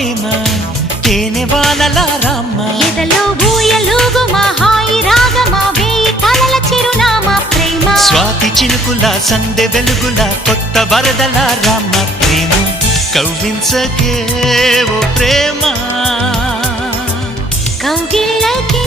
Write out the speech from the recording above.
ప్రేమ తేనె వానల రామ ఎదలో ఊయలుగు మా హాయి రాగమా వేయి కలల చిరునామా ప్రేమ స్వాతి చినుకుల సందె వెలుగుల కొత్త వరదల రామ ప్రేమ కవ్వించకే ఓ ప్రేమ కౌగిళ్ళకే